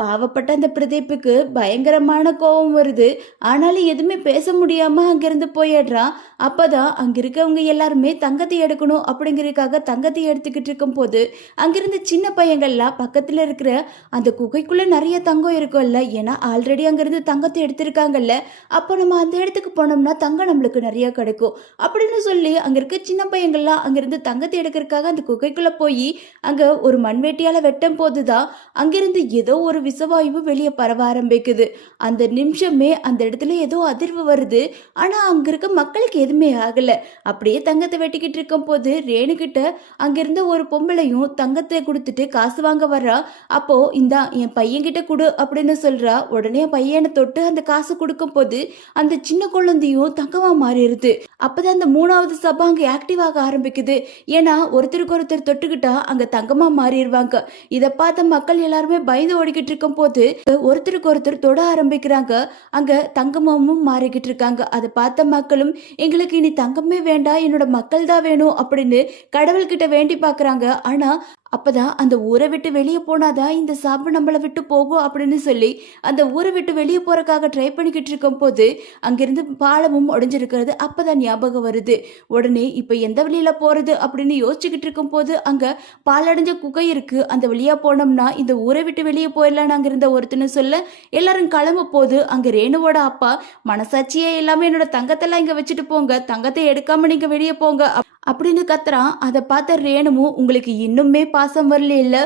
பாவப்பட்ட அந்த பிரதீப்புக்கு பயங்கரமான கோபம் வருது. ஆனாலும் எதுவுமே பேச முடியாம அங்கிருந்து போயிடுறான். அப்பதான் அங்க இருக்கவங்க எல்லாருமே தங்கத்தை எடுக்கணும் அப்படிங்கறதுக்காக தங்கத்தை எடுத்துக்கிட்டு இருக்கும் போது அங்கிருந்து சின்ன பையங்கள்லாம் பக்கத்துல இருக்கிற அந்த குகைக்குள்ள நிறைய தங்கம் இருக்கும்ல, ஏன்னா ஆல்ரெடி அங்கிருந்து தங்கத்தை எடுத்திருக்காங்கல்ல, அப்போ நம்ம அந்த இடத்துக்கு போனோம்னா தங்கம் நம்மளுக்கு நிறைய கிடைக்கும் அப்படின்னு சொல்லி அங்க இருக்க சின்ன பையங்கள்லாம் அங்கிருந்து தங்கத்தை எடுக்கிறதுக்காக அந்த குகைக்குள்ள போய் அங்க ஒரு மண்வெட்டியால வெட்டும் போதுதான் அங்கிருந்து ஏதோ ஒரு விஷவாயு வெளியே பரவ ஆரம்பிக்குது. அந்த நிமிஷமே அந்த இடத்துல ஏதோ அதிர்வு வருது. ஆனா அங்க இருக்க மக்களுக்கு எதுவுமே ஆகல. அப்படியே தங்கத்தை வெட்டிக்கிட்டு இருக்கும் போது ரேணுகிட்ட அங்கிருந்த ஒரு பொம்பளையும் தங்கத்தை கொடுத்துட்டு காசு வாங்க வர்றா. அப்போ இந்தா என் பையன்கிட்ட கொடு அப்படின்னு சொல்றா. உடனே பையனை தொட்டு அந்த காசு கொடுக்கும் போது அந்த சின்ன குழந்தையும் தங்கமா மாறிடுது. அப்பதான் அந்த மூணாவது சபை அங்க ஆக்டிவ் ஆக ஆரம்பிக்குது. ஏன்னா ஒருத்தருக்கு ஒருத்தர் தொட்டுக்கிட்டா அங்க தங்கமா மாறிடுவாங்க. இதை பார்த்த மக்கள் எல்லாருமே பயந்து ஓடிக்கிட்டு இருக்கும் போது ஒருத்தருக்கு ஒருத்தர் தொட ஆரம்பிக்கிறாங்க. அங்க தங்கமாவும் மாறிக்கிட்டு இருக்காங்க. அதை பார்த்த மக்களும் எங்களுக்கு இனி தங்கமே வேண்டாம், என்னோட மக்கள் தான் வேணும் அப்படின்னு கடவுள்கிட்ட வேண்டி பாக்குறாங்க. ஆனா அப்பதான் அந்த ஊரை விட்டு வெளியே போனாதான் இந்த சாபம் நம்மளை விட்டு போகும் அப்படின்னு சொல்லி அந்த ஊரை விட்டு வெளியே போறதுக்காக ட்ரை பண்ணிக்கிட்டு இருக்கும் போது அங்கிருந்து பாலமும் உடைஞ்சிருக்கிறது அப்பதான் ஞாபகம் வருது. உடனே இப்ப எந்த வழியில போறது அப்படின்னு யோசிச்சுக்கிட்டு இருக்கும் போது அங்க பாலடைஞ்ச குகை இருக்கு, அந்த வழியா போனோம்னா இந்த ஊரை விட்டு வெளியே போயிடலாம் அங்க இருந்த ஒருத்தன்னு சொல்ல எல்லாரும் கிளம்ப போது அங்க ரேணுவோட அப்பா மனசாட்சியே எல்லாமே என்னோட தங்கத்தெல்லாம் இங்க வச்சுட்டு போங்க, தங்கத்தை எடுக்காம நீங்க வெளியே போங்க அப்படின்னு கத்துறான். அதை பார்த்த ரேணுவும், உங்களுக்கு இன்னுமே பாசம் வரல இல்ல,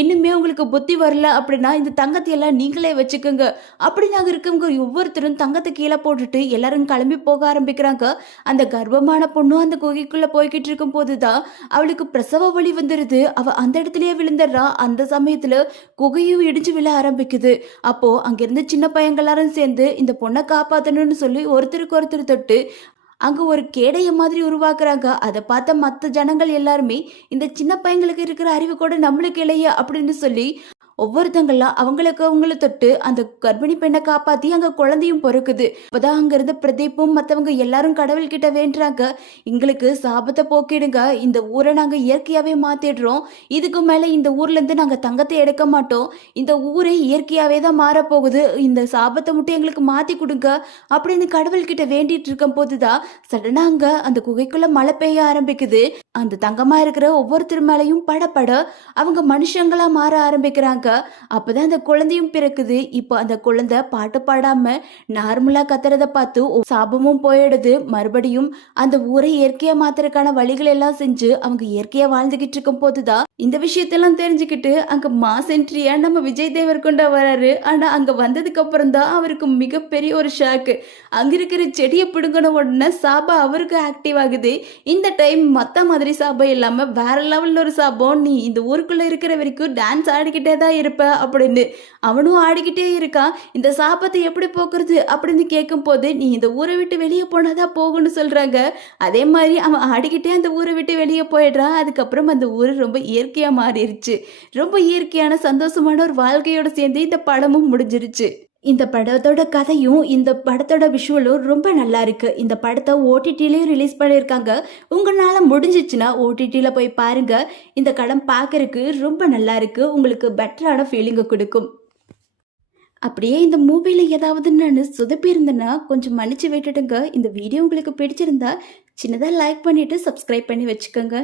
இன்னுமே உங்களுக்கு புத்தி வரல அப்படின்னா இந்த தங்கத்தை எல்லாம் நீங்களே வச்சுக்கோங்க அப்படின்னு அங்க இருக்கவங்க ஒவ்வொருத்தரும் தங்கத்தை கீழே போட்டுட்டு எல்லாரும் கிளம்பி போக ஆரம்பிக்கிறாங்க. அந்த கர்ப்பமான பொண்ணும் அந்த குகைக்குள்ள போய்கிட்டு இருக்கும் போதுதான் அவளுக்கு பிரசவ வலி வந்துருது. அவ அந்த இடத்துலயே விழுந்துடுறா. அந்த சமயத்துல குகையும் இடிஞ்சு விழ ஆரம்பிக்குது. அப்போ அங்கிருந்து சின்ன பையங்க எல்லாரும் சேர்ந்து இந்த பொண்ணை காப்பாத்தணும்னு சொல்லி ஒருத்தருக்கு ஒருத்தர் தொட்டு அங்க ஒரு கேடைய மாதிரி உருவாக்குறாங்க. அதை பார்த்த மற்ற ஜனங்கள் எல்லாருமே இந்த சின்ன பையங்களுக்கு இருக்கிற அறிவு கூட நம்மளுக்கு இல்லையா அப்படின்னு சொல்லி ஒவ்வொருத்தங்களா அவங்கள தொட்டு அந்த கர்ப்பிணி பெண்ணை காப்பாத்தி அங்க குழந்தையும் பிறக்குது. அப்பதான் அங்க இருந்த பிரதீப்பும் மத்தவங்க எல்லாரும் கடவுள்கிட்ட வேண்டுறாங்க, எங்களுக்கு சாபத்தை போக்கிடுங்க, இந்த ஊரை நாங்க இயற்கையாவே மாத்திடுறோம், இதுக்கு மேல இந்த ஊர்ல இருந்து நாங்க தங்கத்தை எடுக்க மாட்டோம், இந்த ஊரே இயற்கையாவே தான் மாறப்போகுது, இந்த சாபத்தை மட்டும் எங்களுக்கு மாத்தி கொடுங்க அப்படின்னு கடவுள்கிட்ட வேண்டிட்டு இருக்கும் போதுதான் சடனா அங்க அந்த குகைக்குள்ள மழை பெய்ய ஆரம்பிக்குது. அந்த தங்கமா இருக்கிற ஒவ்வொருத்தர் மேலையும் படப்பட அவங்க மனுஷங்களா மாற ஆரம்பிக்கிறாங்க. அப்பதான் அந்த குழந்தையும் பிறக்குது. இப்போ அந்த குழந்தை பாட்டு பாடாம நார்மலா கத்துறத பார்த்து சாபமும் போயிடுது. மறுபடியும் அந்த ஊரை இயற்கையா மாத்துறதுக்கான வழிகள் எல்லாம் செஞ்சு அவங்க இயற்கையா வாழ்ந்துகிட்டு இருக்கும் போதுதான் இந்த விஷயத்தெல்லாம் தெரிஞ்சுக்கிட்டு அங்க மாஸ் என்ட்ரியா நம்ம விஜய் தேவர்கொண்டா வராரு. ஆனா அங்க வந்ததுக்கு அப்புறம் தான் அவருக்கு மிகப்பெரிய ஒரு ஷாக்கு. அங்க இருக்கிற செடியை பிடுங்கின உடனே சாபா அவருக்கு ஆக்டிவ் ஆகுது. இந்த டைம் மத்த மாதிரி சாபம் இல்லாம வேற லெவல்ல ஒரு சாபம், நீ இந்த ஊருக்குள்ள இருக்கிற வரைக்கும் டான்ஸ் ஆடிக்கிட்டே தான் இருப்ப அப்படின்னு. அவனும் ஆடிக்கிட்டே இருக்கான். இந்த சாபத்தை எப்படி போக்குறது அப்படின்னு கேட்கும் போது, நீ இந்த ஊரை விட்டு வெளியே போனாதான் போகும்னு சொல்றாங்க. அதே மாதிரி அவன் ஆடிக்கிட்டே அந்த ஊரை விட்டு வெளியே போயிடுறான். அதுக்கப்புறம் அந்த ஊர் ரொம்ப இயற்கையா மாறிடுச்சு. ரொம்ப இயற்கையான சந்தோஷமான ஒரு வாழ்க்கையோட சேர்ந்து இந்த படமும் முடிஞ்சிருச்சு. இந்த படத்தோட கதையும் இந்த படத்தோட விஷுவலும் ரொம்ப நல்லா இருக்கு. இந்த படத்தை ஓடிடிலையும் ரிலீஸ் பண்ணியிருக்காங்க. உங்களால முடிஞ்சிச்சுன்னா ஓடிடியில் போய் பாருங்க. இந்த படம் பார்க்கறதுக்கு ரொம்ப நல்லா இருக்கு. உங்களுக்கு பெட்டரான ஃபீலிங்கை கொடுக்கும். அப்படியே இந்த மூவியில் ஏதாவது நான் சொதப்பி இருந்தேன்னா கொஞ்சம் மன்னிச்சு விட்டுடுங்க. இந்த வீடியோ உங்களுக்கு பிடிச்சிருந்தா சின்னதாக லைக் பண்ணிட்டு சப்ஸ்கிரைப் பண்ணி வச்சுக்கோங்க.